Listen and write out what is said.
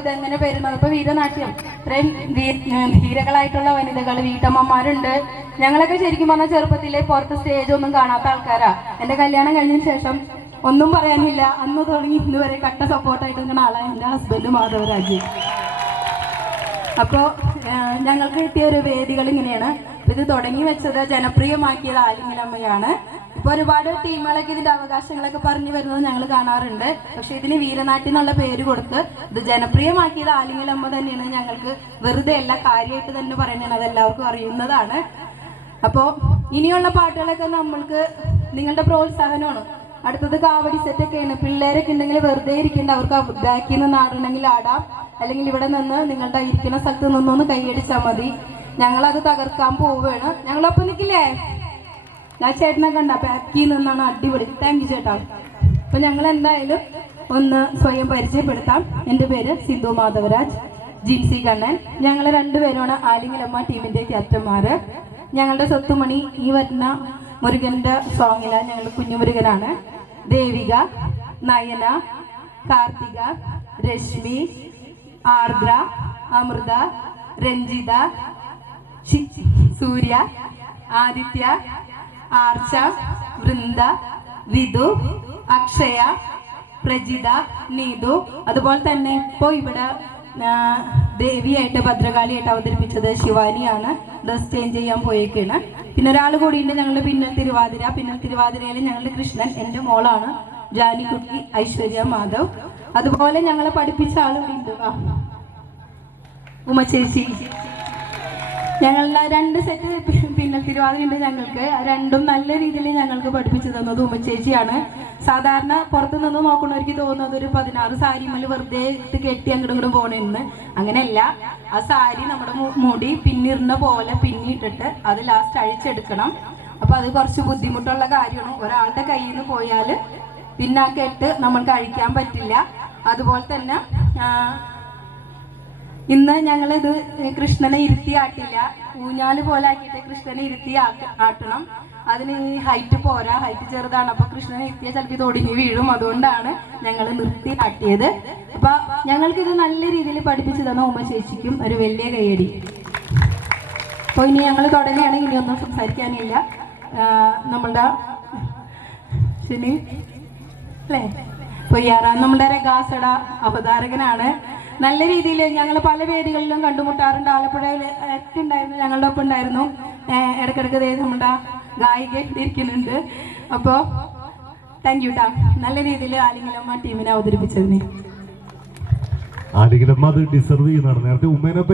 ഇതെങ്ങനെ വരുന്നത്? ഇപ്പൊ വീരനാട്യം ഇത്രയും ധീരകളായിട്ടുള്ള വനിതകൾ വീട്ടമ്മമാരുണ്ട്. ഞങ്ങളൊക്കെ ശരിക്കും പറഞ്ഞാൽ ചെറുപ്പത്തിലെ പുറത്ത് സ്റ്റേജ് ഒന്നും കാണാത്ത ആൾക്കാരാ. എന്റെ കല്യാണം കഴിഞ്ഞതിന് ശേഷം ഒന്നും പറയാനില്ല, അന്ന് തുടങ്ങി ഇന്ന് വരെ കട്ട സപ്പോർട്ടായിട്ട് നിൽക്കുന്ന ആളാണ് എൻ്റെ ഹസ്ബൻഡ് മാധവരാജ്. അപ്പോൾ ഞങ്ങൾക്ക് കിട്ടിയ ഒരു വേദികൾ ഇങ്ങനെയാണ്. ഇത് തുടങ്ങി വെച്ചത് ജനപ്രിയമാക്കിയത് ആലിംഗലമ്മയാണ്. ഇപ്പൊ ഒരുപാട് ടീമുകളൊക്കെ ഇതിന്റെ അവകാശങ്ങളൊക്കെ പറഞ്ഞു വരുന്നത് ഞങ്ങൾ കാണാറുണ്ട്. പക്ഷെ ഇതിന് വീരനാട്യം എന്നുള്ള പേര് കൊടുത്ത് ഇത് ജനപ്രിയമാക്കിയത് ആലിംഗലമ്മ തന്നെയാണ്. ഞങ്ങൾക്ക് വെറുതെ എല്ലാ കാര്യമായിട്ട് തന്നെ പറയുന്നത്, അതെല്ലാവർക്കും അറിയുന്നതാണ്. അപ്പോൾ ഇനിയുള്ള പാട്ടുകളൊക്കെ നമ്മൾക്ക് നിങ്ങളുടെ പ്രോത്സാഹനമാണ്. അടുത്തത് കാവടി സെറ്റൊക്കെയാണ്. പിള്ളേരൊക്കെ ഉണ്ടെങ്കിൽ വെറുതെ ഇരിക്കേണ്ട, അവർക്ക് ബാക്കിൽ നിന്ന് ആടണമെങ്കിൽ ആടാം, അല്ലെങ്കിൽ ഇവിടെ നിന്ന് നിങ്ങളുടെ ഇരിക്കുന്ന സ്ഥലത്ത് നിന്നൊന്ന് കൈയടിച്ചാൽ മതി. ഞങ്ങളത് തകർക്കാൻ പോവുകയാണ്. ഞങ്ങളൊപ്പം നിൽക്കില്ലേ? ഞാൻ ചേട്ടനെ കണ്ട ബാക്കിൽ നിന്നാണ്, അടിപൊളി. താങ്ക് യു ചേട്ടാ. അപ്പൊ ഞങ്ങൾ എന്തായാലും ഒന്ന് സ്വയം പരിചയപ്പെടുത്താം. എൻ്റെ പേര് സിന്ധു മാധവരാജ്, ജിൻസി കണ്ണൻ. ഞങ്ങൾ രണ്ടുപേരുമാണ് ആലിംഗലമ്മ ടീമിന്റെ ക്യാപ്റ്റന്മാര്. ഞങ്ങളുടെ സ്വത്തുമണി ഈ വരുന്ന മുരുകന്റെ സോങ്ങിലാണ്. ഞങ്ങൾ കുഞ്ഞുമുരുകനാണ്. ദേവിക, നയന, കാർത്തിക, രശ്മി, ആർദ്ര, അമൃത, രഞ്ജിത, സൂര്യ, ആദിത്യ, ആർച്ച, വൃന്ദ, വിധു, അക്ഷയ, പ്രജിത, നീതു. അതുപോലെ തന്നെ ഇപ്പോൾ ഇവിടെ ദേവിയായിട്ട് ഭദ്രകാളിയായിട്ട് അവതരിപ്പിച്ചത് ശിവാനിയാണ്. ഡ്രസ് ചേഞ്ച് ചെയ്യാൻ പോയേക്കാണ്. പിന്നെ ഒരാൾ കൂടിയുണ്ട് ഞങ്ങളുടെ പിന്നൽ തിരുവാതിര. പിന്നൽ തിരുവാതിരയിൽ ഞങ്ങളുടെ കൃഷ്ണൻ, എൻ്റെ മോളാണ് ജാനിക്കുട്ടി ഐശ്വര്യ മാധവ്. അതുപോലെ ഞങ്ങളെ പഠിപ്പിച്ച ആളുകളുണ്ട്, ഉമ ചേച്ചി. ഞങ്ങളുടെ 2 സെറ്റ് പിന്നൽ തിരുവാതിരയുണ്ട് ഞങ്ങൾക്ക്. രണ്ടും നല്ല രീതിയിൽ ഞങ്ങൾക്ക് പഠിപ്പിച്ചു തന്നത് ഉമ ചേച്ചിയാണ്. സാധാരണ പുറത്തു നിന്ന് നോക്കുന്നവർക്ക് തോന്നുന്നത് ഒരു 16 സാരിമേൽ വെറുതെ ഇട്ട് കെട്ടി അങ്ങോട്ടും ഇങ്ങോട്ടും പോണെന്ന്. അങ്ങനെയല്ല. ആ സാരി നമ്മുടെ മുടി പിന്നിടുന്ന പോലെ പിന്നിട്ടിട്ട് അത് ലാസ്റ്റ് അഴിച്ചെടുക്കണം. അപ്പൊ അത് കുറച്ച് ബുദ്ധിമുട്ടുള്ള കാര്യമാണ്. ഒരാളുടെ കയ്യിൽ നിന്ന് പോയാൽ പിന്നെ ആ കെട്ട് നമ്മൾക്ക് അഴിക്കാൻ പറ്റില്ല. അതുപോലെ തന്നെ ഇന്ന് ഞങ്ങളിത് കൃഷ്ണനെ ഇരുത്തി ആട്ടില്ല, ഊഞ്ഞാല് പോലെ ആക്കിയിട്ട് കൃഷ്ണനെ ഇരുത്തി ആട്ടണം. അതിന് ഈ ഹൈറ്റ് പോരാ, ഹൈറ്റ് ചെറുതാണ്. അപ്പൊ കൃഷ്ണനെ ഇരുത്തിയാൽ ചിലപ്പോൾ ഇത് ഒടിഞ്ഞ് വീഴും. അതുകൊണ്ടാണ് ഞങ്ങൾ നിർത്തി ആട്ടിയത്. അപ്പൊ ഞങ്ങൾക്കിത് നല്ല രീതിയിൽ പഠിപ്പിച്ചു തന്ന ഉമ്മ ചേച്ചിക്കും ഒരു വലിയ കൈയടി. അപ്പോൾ ഇനി ഞങ്ങൾ തുടങ്ങുകയാണെങ്കിൽ ഇനിയൊന്നും സംസാരിക്കാനില്ല. നമ്മളുടെ ശനി അല്ലേ പൊയ്യാറാൻ നമ്മുടെ രഗാസട അവതാരകനാണ്. നല്ല രീതിയിൽ ഞങ്ങൾ പല വേദികളിലും കണ്ടുമുട്ടാറുണ്ട്. ആലപ്പുഴയിൽ ഒക്കെ ഉണ്ടായിരുന്നു, ഞങ്ങളുടെ ഒപ്പം ഉണ്ടായിരുന്നു. ഇടയ്ക്കിടയ്ക്ക് നമ്മുടെ ഗായിക ഇരിക്കുന്നുണ്ട്. അപ്പോൾ താങ്ക് യു ടാ, നല്ല രീതിയിൽ ആലിംഗലമ്മ ടീമിനെ അവതരിപ്പിച്ചതിന്. ആലിംഗലമ്മ അത് ഡിസർവ് ചെയ്യുന്നതാണ്. നേരത്തെ ഉമ്മേനെ